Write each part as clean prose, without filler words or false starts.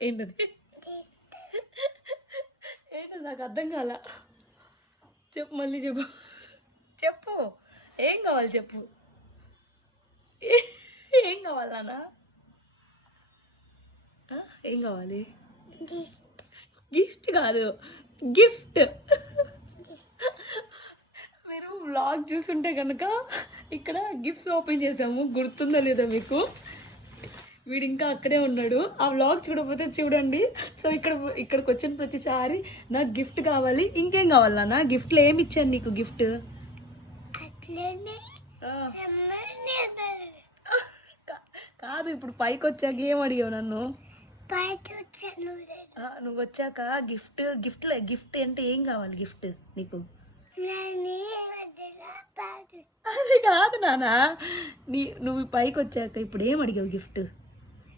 ఏంటది ఏంటది నాకు అర్థం కాల. చెప్పు, మళ్ళీ చెప్పు. చెప్పు, ఏం కావాలి చెప్పు. ఏం కావాలి నాన్న? ఏం కావాలి? గిఫ్ట్ కాదు, గిఫ్ట్. మీరు వ్లాగ్ చూస్తుంటే కనుక ఇక్కడ గిఫ్ట్స్ ఓపెన్ చేసాము, గుర్తుందో లేదో మీకు. వీడు ఇంకా అక్కడే ఉన్నాడు. ఆ వ్లాగ్ చూడకపోతే చూడండి. సో ఇక్కడికి వచ్చిన ప్రతిసారి నాకు గిఫ్ట్ కావాలి, ఇంకేం కావాలి నాన్న? గిఫ్ట్లో ఏమి ఇచ్చాను నీకు గిఫ్ట్? కాదు, ఇప్పుడు పైకి వచ్చాక ఏం అడిగావు నన్ను? నువ్వు వచ్చాక గిఫ్ట్ అంటే ఏం కావాలి గిఫ్ట్ నీకు? అది కాదు నానా, నువ్వు పైకి వచ్చాక ఇప్పుడు ఏం అడిగావు గిఫ్ట్?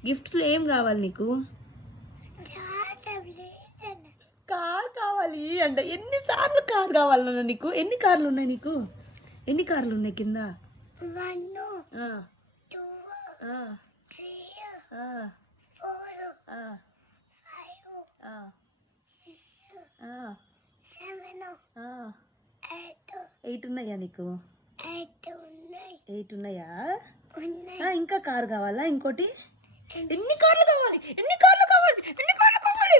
గిఫ్ట్స్లో ఏం కావాలి నీకు? కార్ కావాలి అంట. ఎన్నిసార్లు కార్ కావాలి నాన్న నీకు? ఎన్ని కార్లు ఉన్నాయి నీకు? ఎన్ని కార్లు ఉన్నాయి కింద? 1 2 3 4 5 6 7 8 ఉన్నాయా నీకు? 8 ఉన్నాయా? ఇంకా కార్ కావాలా ఇంకోటి? ఎన్ని కార్లు కావాలి? ఎన్ని కార్లు కావాలి? ఎన్ని కార్లు కావాలి?